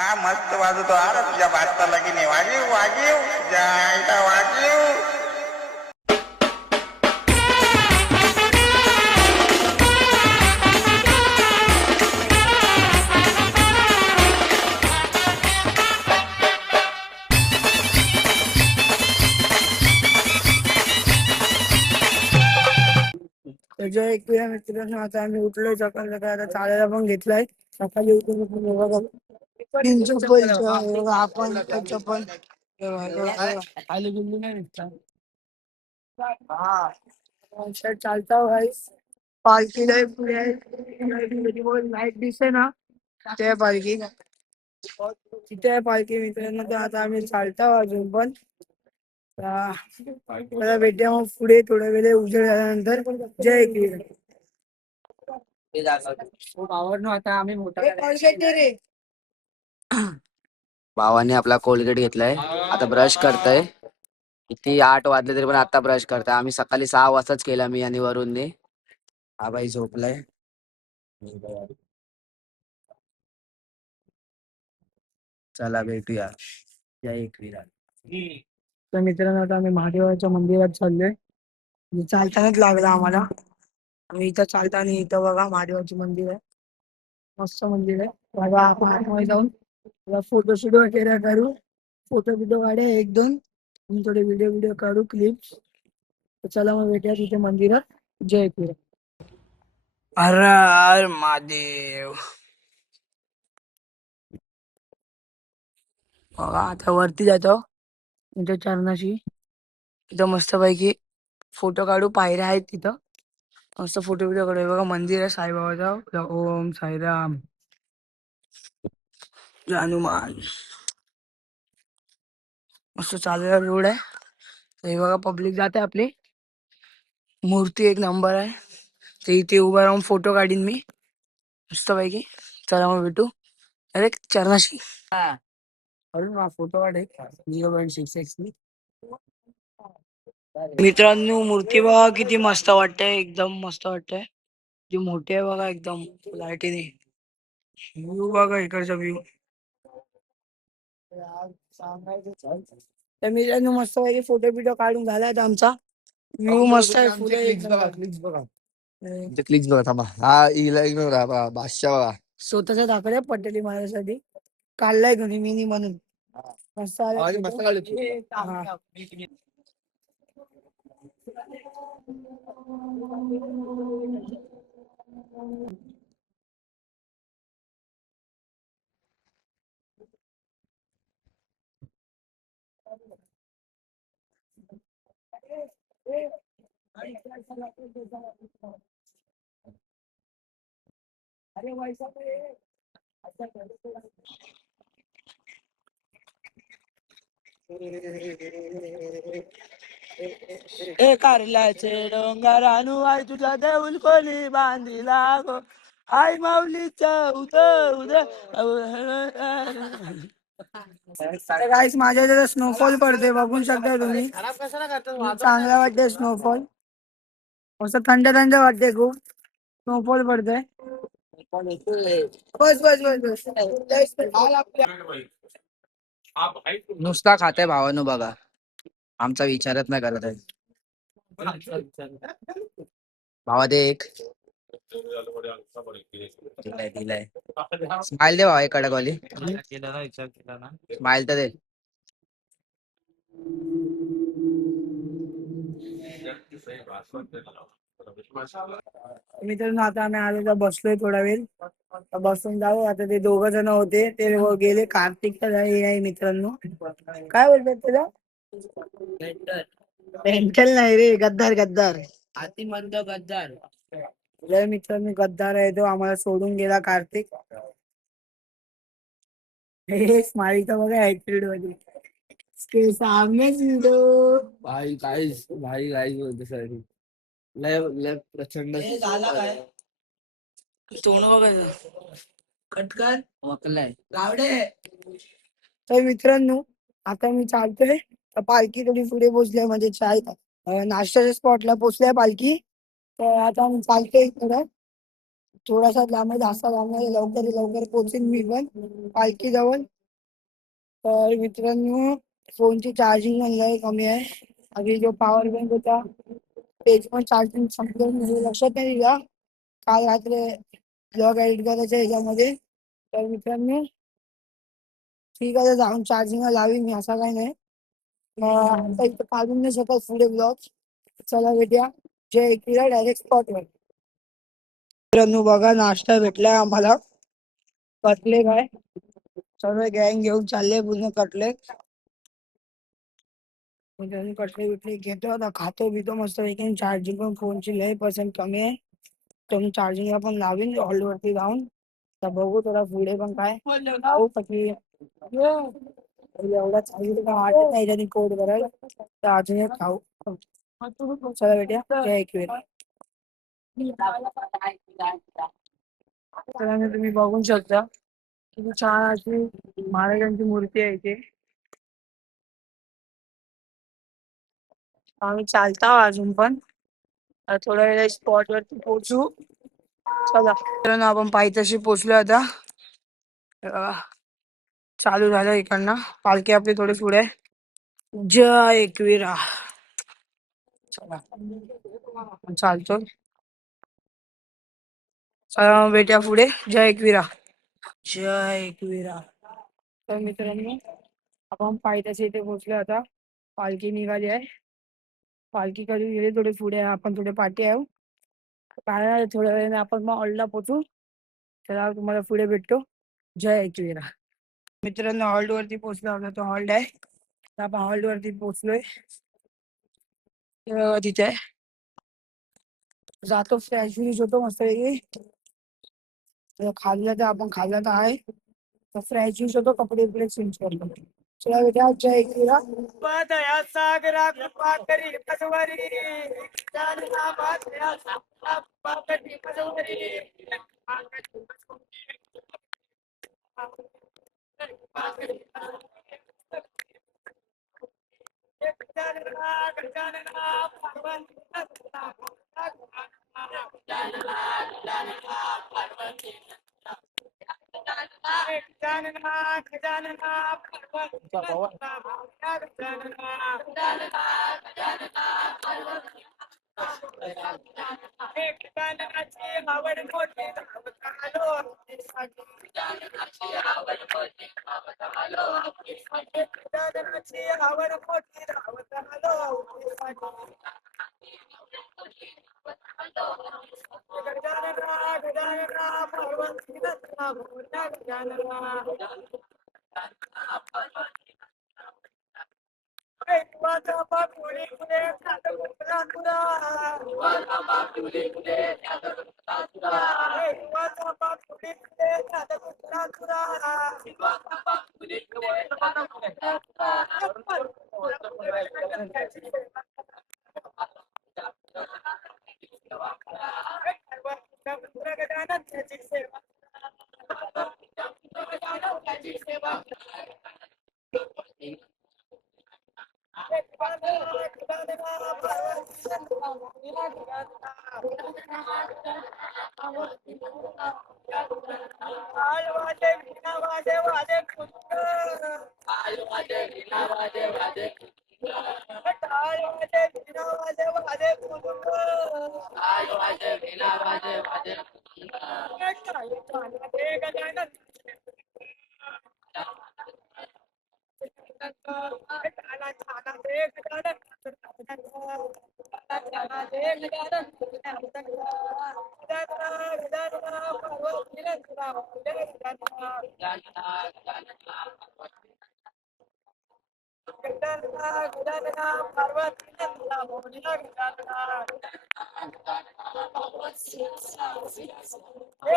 हा मस्त वाजवतो. अरे तुझ्या बादशाला की नाही, वाजीव वाजीव जायला वाजीव. त्याच्या एक वेळा मित्रांनो आता आम्ही उठलोय सकाळी सकाळी आता चालायला पण घेतलाय. सकाळी उठून उठून बघा तीन चप्पल आपण चप्पल खाली बिल्ली नाही निघता. हा चालता गाईस पालखीला पुढे लाईट दिसते ना ते पालखी तिथे आहे पालखी मित्रांनो. तर आता आम्ही चालता अजून पण मला भेटूया मग पुढे थोड्या वेळ उजेड झाल्यानंतर. जय किरण आता आम्ही मोठा भावाने आपला कोलगेट घेतलाय, आता ब्रश करताय. किती 8 वाजले तरी पण आता ब्रश करताय. आम्ही सकाळी 6 वाजताच केला, मी आणि वरुणने. हा बाई झोपलाय. चला भेटूया. जय एकविरा. तर मित्रांनो आता आम्ही महादेवाच्या मंदिरात चाललोय. चालतानाच लागला आम्हाला. आम्ही इथं चालताना इथं बघा महादेवाचे मंदिर आहे. मस्त मंदिर आहे बघा. आपण आतमध्ये जाऊन फोटोशूट वगैरे करू. फोटो बिटो काढे एक दोन आणि थोडे व्हिडिओ काढू क्लिप्स. तर चला मग भेटूया तिथे मंदिरात. जय एकविरा. हर हर महादेव. बघा आता वरती जातो इथे चरणाशी. इथं मस्त पैकी फोटो काढू. पायऱ्या आहेत तिथं मस्त फोटो बिटो काढू. बघा मंदिर आहे साईबाबाचा. ओम साईराम हनुमान. मस्त चाललेला रोड आहे. हे बघा पब्लिक जाते आपली. मूर्ती एक नंबर आहे. ते इथे उभा राहून फोटो काढीन मी मस्त पैकी. चला मग भेटू अरे चरणाशी. अरे फोटो काढ 0.6x. मित्रांनो मूर्ती बघा किती मस्त वाटतंय. एकदम मस्त वाटतंय. जी मोठी आहे बघा एकदम लाईटीने. व्ह्यू बघा इकडचा व्ह्यू. तर मित्रांनो मस्त पैकी फोटो बिटो काढून झालाय आमचा. व्ह्यू मस्त आहे. क्लिक्स बघा थांबा. हा हिला इग्नोर करा. बादशाह बघा. स्वतःच्या दाखवल्या पटेली माझ्यासाठी. काढलाय कोणी मिनी म्हणून. मस्त आला मस्त काढले. अरे वैसा ए कारल्याचे डोंगरानु आई तुझा देऊल कोणी बांधिला गो. आई माऊलीच्या उद उद. गाईस माझ्या जरा स्नोफॉल पडते बघू शकता तुम्ही. चांगला वाटते स्नोफॉल. असं थंड थंड वाटते खूप. स्नोफॉल पडते. बस बस बस बस. नुसता खाताय भावानो बघा. आमचा विचारच नाही करत आहे. भावा दे एक. दिलाय. स्माइल दे भावा एक कडकवाली. स्माइल तर दे. मित्रांनो आता आम्ही आलेलो बसलोय थोडा वेळ. बसून जाऊ आता. ते 2 जण होते ते गेले. कार्तिक तर हे आहे मित्रांनो. काय बोलतात त्याला. पेंटल नाही रे गद्दार गद्दार. हाती म्हणतो गद्दार. जय मित्रांनो गद्दार आहे तो. आम्हाला सोडून गेला कार्तिक. हे स्माइल तर बघा ऍटिट्यूड मध्ये. इसके सामने दो भाई गाईज भाई गाईज बोलते सर. लय लय प्रचंड. तोंड बघायचं खटकर वकलाय. गावडे. तर मित्रांनो आता मी चालतोय. पालखी थोडी पुढे पोहोचली म्हणजे चाय नाश्त्याच्या स्पॉटला पोहोचल्या पालखी. तर आता मी चालतोय थोडं. थोडासा लांब आहे, जास्त लांब आहे. लवकर पोहोचेन मी पण पालखी जवळ. तर मित्रांनो, फोनची चार्जिंग पण लय कमी आहे. आणि जो पॉवर बँक होता तेच पण चार्जिंग संपलं, म्हणजे लक्षात नाही दिला. काल रात्री ब्लॉग एडिट करायचं ह्याच्यामध्ये. तर मित्रांनो, ठीक आहे, जाऊन चार्जिंग लावीन मी, असा काही नाही. आता इथं काढून नाही शकत पुढे ब्लॉग. चला भेटूया जय एकविरा डायरेक्ट स्पॉटवर. मित्रांनो बघा, नाश्ता भेटलाय आम्हाला. कटलेट आहे, सर्व गँग घेऊन चालले पूर्ण कटलेट. कटले बिटले घेतो, आता खातो पितो मस्त पैकी. चार्जिंग पण फोनची लय पर्सेंट कमी आहे, तर मी चार्जिंगला पण लावीन हॉलवरती जाऊन. तर बघू थोडा पुढे पण काय खाऊ कशी एवढा चांगली का वाटत नाही त्याने कोड करायला. तर अजून एक खाऊ. चला भेटूया जय एकवीर. तर तुम्ही बघू शकता किती छान अशी महाराजांची मूर्ती आहे इथे. आम्ही चालतो अजून पण, थोड्या वेळ स्पॉट वरती पोहोचू. चला मित्रांनो, आपण पायथ्याशी पोहोचलो आता. चालू झालं इकडनं, पालखी आपली थोडी पुढे आहे. जय एकविरा. चला चालतो, चला भेटूया पुढे. जय एकविरा, जय एकविरा. तर मित्रांनो, आपण पायथ्याशी इथे पोहोचलो आता. पालखी निघाली आहे, पालखी कधी गेली थोडे पुढे आहे, आपण थोडे पाठी आहो. काय थोड्या वेळाने आपण मग हॉलला पोहोचू. चला तुम्हाला पुढे भेटतो. जय एकविरा. मित्रांनो, हॉल्ट वरती पोहोचलो होता, तो हॉल्ट आहे. तर आपण हॉल्ट वरती पोहोचलोय. तिथे जातो, फ्रेश फ्रेश होतो मस्त पैकी. खाल्लं तर आपण खाल्लं तर आहे, तर फ्रेश फ्रेश होतो, कपडे बिपडे चेंज करतो. चला बेटा जय एकविरा. दया सागरा कृपा करी पजवरी, जालना माथ्या सागरा कृपा करी पजवरी. आवड मोठी आवड मोठी धावत आलो. गजानना गजानना भगवंती दत्ता गजानना. वाचा बापुरी पुढे वाचा बापुरी पुढे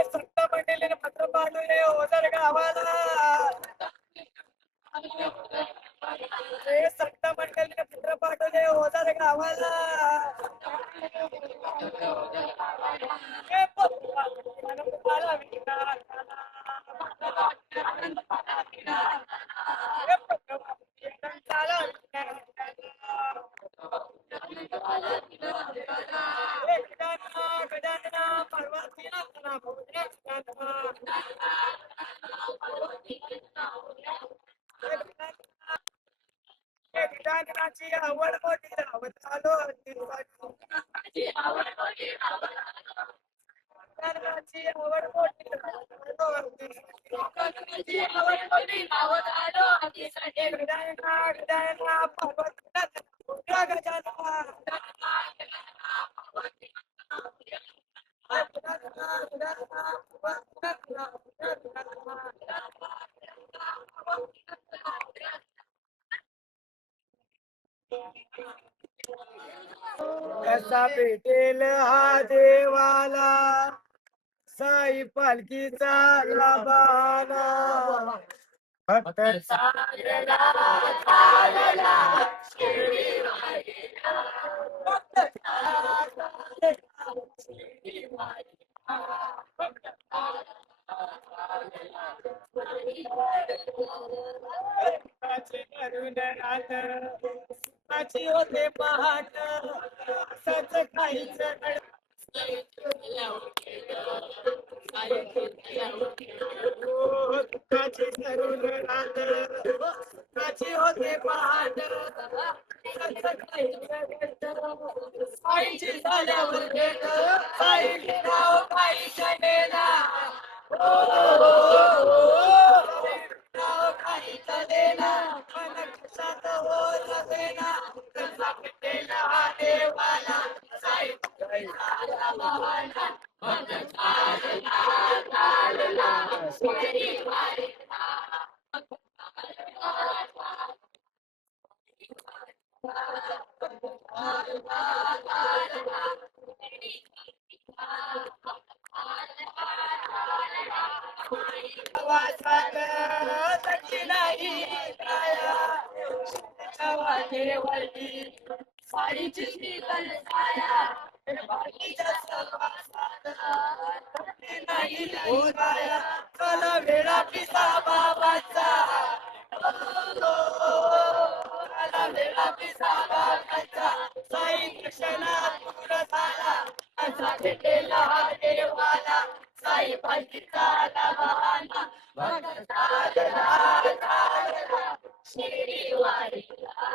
सत्ता मंडळीने पत्र पाठवले ओझर गावाला. सत्ता मंडळीने पत्र पाठवले ओझर गावाला. लग्नाची आवड मोठी रावत आलो लग्नाची आवड मोठी रावत आलो लग्नाची आवड मोठी गजानना पार्वतीला गजानना कसा भेटेल हा देवाला साई पालखीचा लाभाला फक्त चालला चालला शिर्डी वारीला फक्त चालला शिर्डी वारीला फक्त सुखाची होते पहाट असंच खायचं सुखाची धरून रात सुखाची होते पहाट साईची झाल्यावर भेट साईचे नाव काहीच्या नेला नाव काहीचा देना मन कशात होत देना कसा भेटेला हा देवाला साई साईची शीतल छाया बाकीच्या सर्वांसात नाही छाया चला वेळा पिसा बाबाचा चला वेळा पिसा बाबाचा साई कृष्णा पूर झाला असा भेटेला हा देवाला साई पालखीचा बहाना भक्त चालला चालला शिर्डी वारीला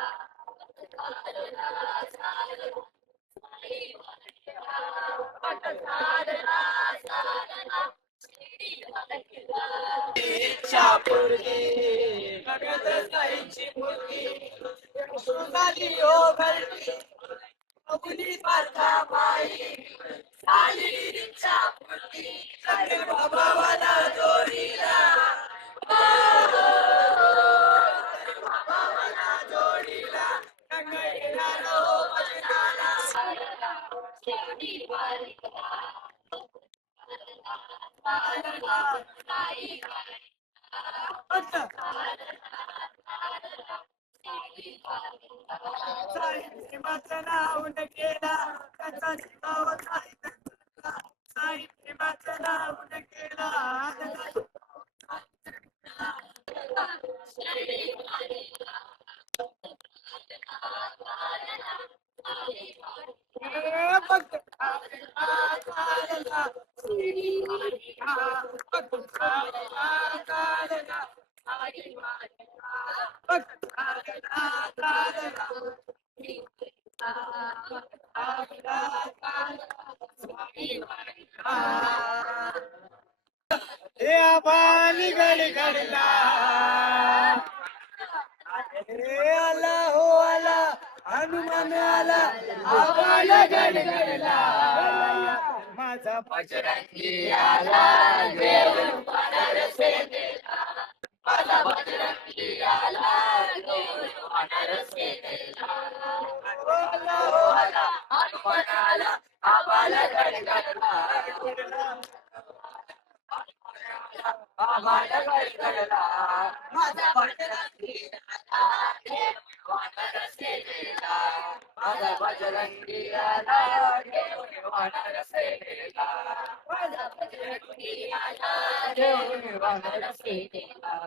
साईची मुलगी झाली हो भरली अबुली पारखा बाई झाली इच्छा पूर्ती बाबाला जोडीला बाबाला जोडीला येणार हो भजनाला प्रेमाचं नाव न केला त्याचा जीवावर नाही धरला. साई प्रेमाचं नाव न केला भक्त चालला गडगडला आला हो आला हनुमान आला आवाला गडगडला माझा बजरंगी आला देव बनरसे देला माझा बजरंगी आला देव बनरसे देला आला हो आला हनुमान आला आवाला गडगडला आवाला गडगडला माझा बजरंगी आला देव बनरसे देला माझा बजरंगी आला देव बनरसे देला माझा बजरंगी आला देव बनरसे देला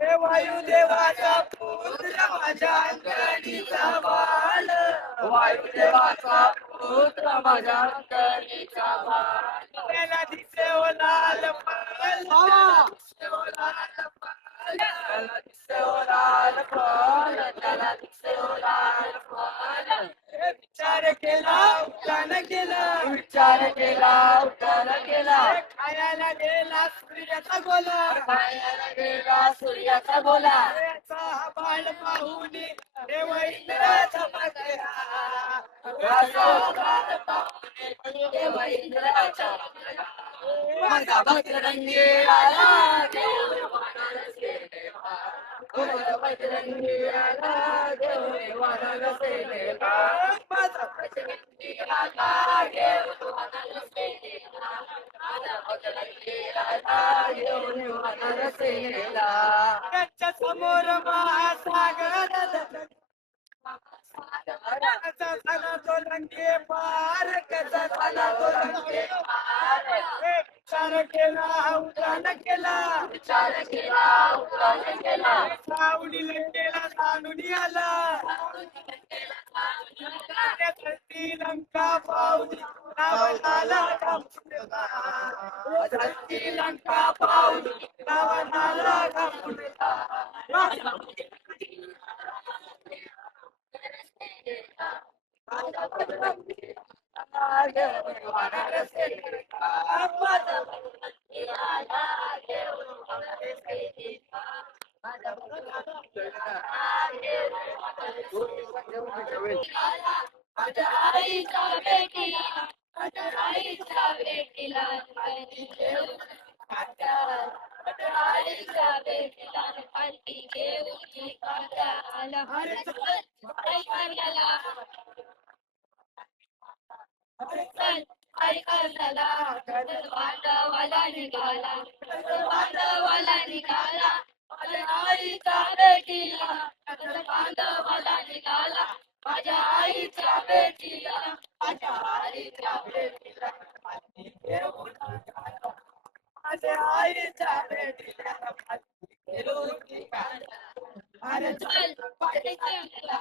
वायुदेवाचा पुत्र माझ्या अंतरीचा बाल वायुदेवाचा पुत्र माझ्या अंतरीचा बाल त्याला दिसे लाल विचार केला उठान केला विचार केला उठान केला खायला गेला सूर्याचा गोला खायला गेला सूर्याचा गोला हा बाळ पाहून देव इंद्राचा बगला देव इंद्राचा बगला माझा बजरंगी आला देव वानरच गेले माझा बजरंगी आला देव वानरच गेले माझा बजरंगी आला देव वानरच गेले माझा बजरंगी आला देव वानरच गेला त्याच्या समोर महासागर कसा झाला तो रंगे पार कसा झाला तो रंगे पार विचार केला उठान केला विचार केला उठान केला सावडी लंकेला सानुडी आला धरती लंका पावली नावाला घामफुटला धरती लंका पावली नावाला घामफुटला माझ्या आईच्या बेटीला माझ्या आईच्या बेटीला माझ्या आईच्या बेटीला पालखी घेऊन काट्याला वाला निघाला वाला निघाला माझ्या आईच्या बेटीला वाला निघाला माझ्या आईच्या बेटीला माझ्या आईच्या बेटीला माझ्या आईच्या बेटीला अरे चल पाठी केला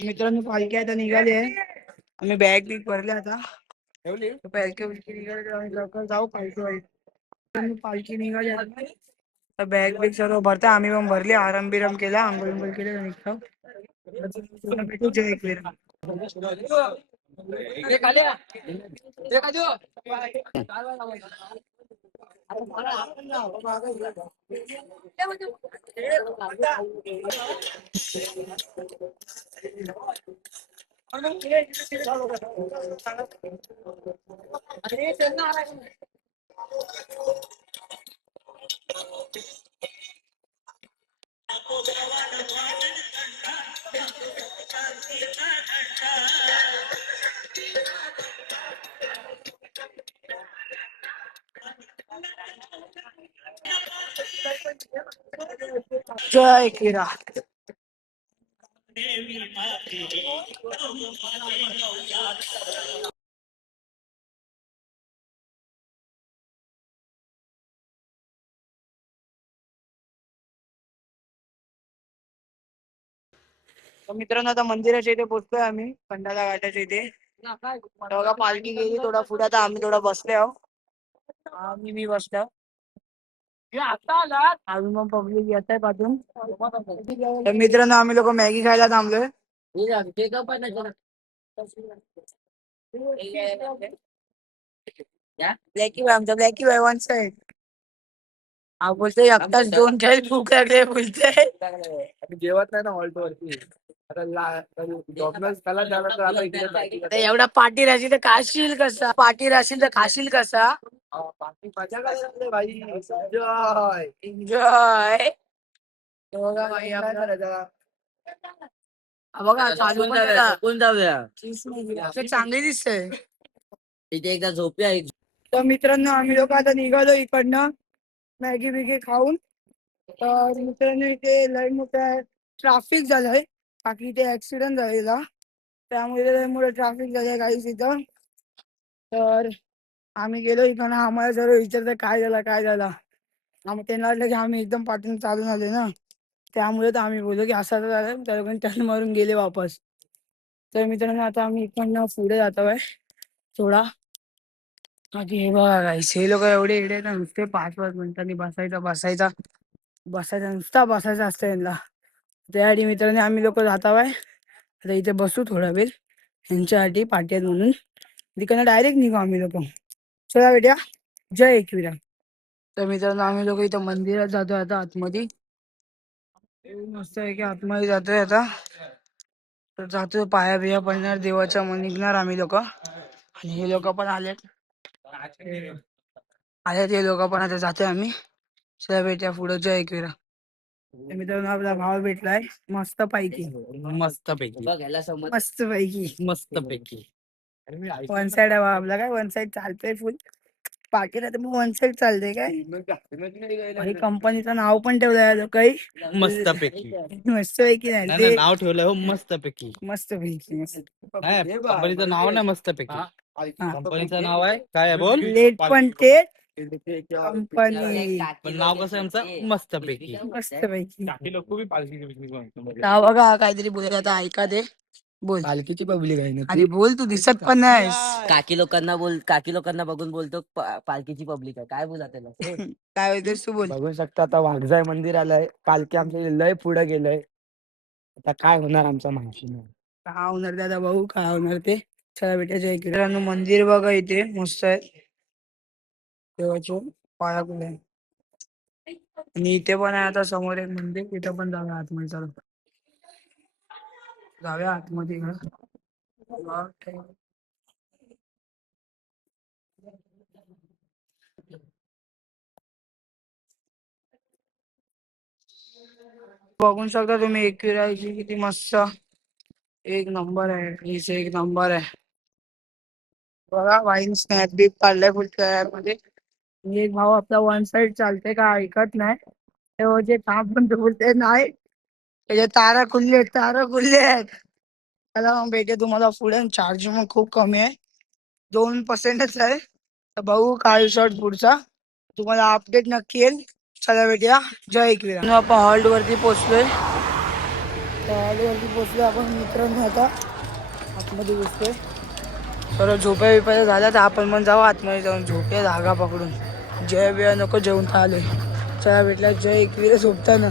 मित्रांनो पालखी आता निघाली आहे आम्ही बॅग बिग भरले आता पालखी बिलकी निघाली आम्ही लवकर जाऊ पालखी निघाली आता बॅग बिग सर्व भरते आम्ही पण भरले आराम बिराम केला आंघोळ बिंघोळ केले निघतो भेटू जय एकवीर जय एकवीरा मित्रांनो आता मंदिराच्या इथे पोहोचतोय आम्ही खंडाला घाटाच्या इथे बघा पालखी गेली थोडा पुढे आता आम्ही थोडा बसले आहो मी बसलो आम्ही मग पब्लिक येत आहे पाठून तर मित्रांनो आम्ही लोक मॅगी खायला थांबलोय ब्लॅकी बाय आमचा ब्लॅकी बाय वन साइड. हा बोलतोय एकटाच दोन चार भूक लागले बोलतोय. जेवत नाही ना हॉल्ट वरती. आता आता एवढा पाठी राशील तर खाशील कसा? पाठी राशील तर खाशील कसा? मजा करायला भाई. Enjoy. एन्जॉय. बघा भाई आपला बघा चालू पण त्याला. जाऊया ते चांगली दिसतंय. इथे एकदा झोपूया. तर मित्रांनो आम्ही लोक आता निघालो इकडनं मॅगी बिगी खाऊन. तर मित्रांनो इथे लय मोठा ट्रॅफिक झालंय. बाकी इथे ऍक्सिडेंट झालेला त्यामुळे लय मोठं ट्रॅफिक झालंय गाईस इथं. तर आम्ही गेलो इथं आम्हाला सर्व विचारतं काय झालं. आम्ही त्यांना वाटलं की आम्ही एकदम पाठून चालून आलो ना त्यामुळे तर आम्ही बोललो की असं झालं तर पण टर्न मारून गेले वापस. तर मित्रांनो आता आम्ही इकडनं पुढे जातो आहे थोडा. बाकी हे बघा गाईस हे लोक एवढे एवढे ना नुसते 5-5 मिनिटांनी बसायचा नुसता बसायचा असतं यांना. त्यासाठी मित्रांनो आम्ही लोक जात आहे आता इथे बसू थोडा वेळ यांच्यासाठी पाठी आहेत म्हणून. तिकडनं डायरेक्ट निघू आम्ही लोक. चला बेट्या जय एकविरा. तर मित्रांनो आम्ही लोक इथं मंदिरात जातोय आता आतमध्ये. मस्त आहे की आतमध्ये जातोय आता. तर जातोय पाया बिया पडणार देवाच्या मग निघणार आम्ही लोक. आणि हे लोक पण आलेत हे लोक पण आता जातोय आम्ही. चला बेट्या पुढं जय एकविरा. मित्रांनो आपला भाव भेटलाय मस्त पैकी. मस्त पैकी. मस्त पैकी. मस्त पैकी. वन साइड आहे आपला काय वन साइड चालतंय फुल. पाटील तर मग वन साइड चालतंय काय. कंपनीचं नाव पण ठेवलंय काही मस्त पैकी. मस्त पैकी नाही नाही, नाव ठेवलंय हो मस्त पैकी. मस्त पैकी. कंपनीचं नाव नाही मस्त पैकी. कंपनीचं नाव आहे काय आहे बोल. लेट पण ते कंपनी. पण नाव कसं आहे आमचं मस्त पैकी. मस्त पैकी. बघा काहीतरी बोलायला आता ऐका दे. बोल. पालखीची पब्लिक आहे ना. अरे बोल तू दिसत पण नाहीस. काकी लोकांना बघून बोलतो पालखीची पब्लिक आहे. काय बोला त्याला. काय होतेस तू बोल. बघू शकता आता वाघजाई मंदिर आलंय. पालखी आमच्या लय पुढे गेलंय. आता काय होणार आमचं माहिती नाही. काय होणार दादा भाऊ काय होणार ते. चला बेटा इकडे मंदिर बघा इथे मस्त आहे देवाचे पाया पुढे. आणि इथे पण आहे आता समोर एक मंदिर तिथं पण जाऊया आतमध्ये. चला जाऊया आतमध्ये. बघू शकता तुम्ही एकविराची किती मस्त एक नंबर आहे. हीच एक नंबर आहे बघा. वाईन स्नॅप बी काढलाय फुल मध्ये. एक भाऊ आपला वन साइड चालते का ऐकत नाही. ते काम पण बोलते नाही त्याचे तारा खुल्ले आहेत. चला मग भेटे तुम्हाला पुढे. चार्जिंग मग खूप कमी आहे 2%च आहे. तर भाऊ काय शॉट पुढचा तुम्हाला अपडेट नक्की येईल. चला भेटूया जय एकविरा. आपण हॉल्ट वरती पोहोचलोय. आपण मित्रांनो आता आतमध्ये घुसतोय. सर्व झोप्या बिप्या झाल्या तर आपण पण जाऊ आतमध्ये जाऊन झोप्या धागा पकडून. जय बिया नको जेवून आले. चला भेटला जय एकविरा झोपताना.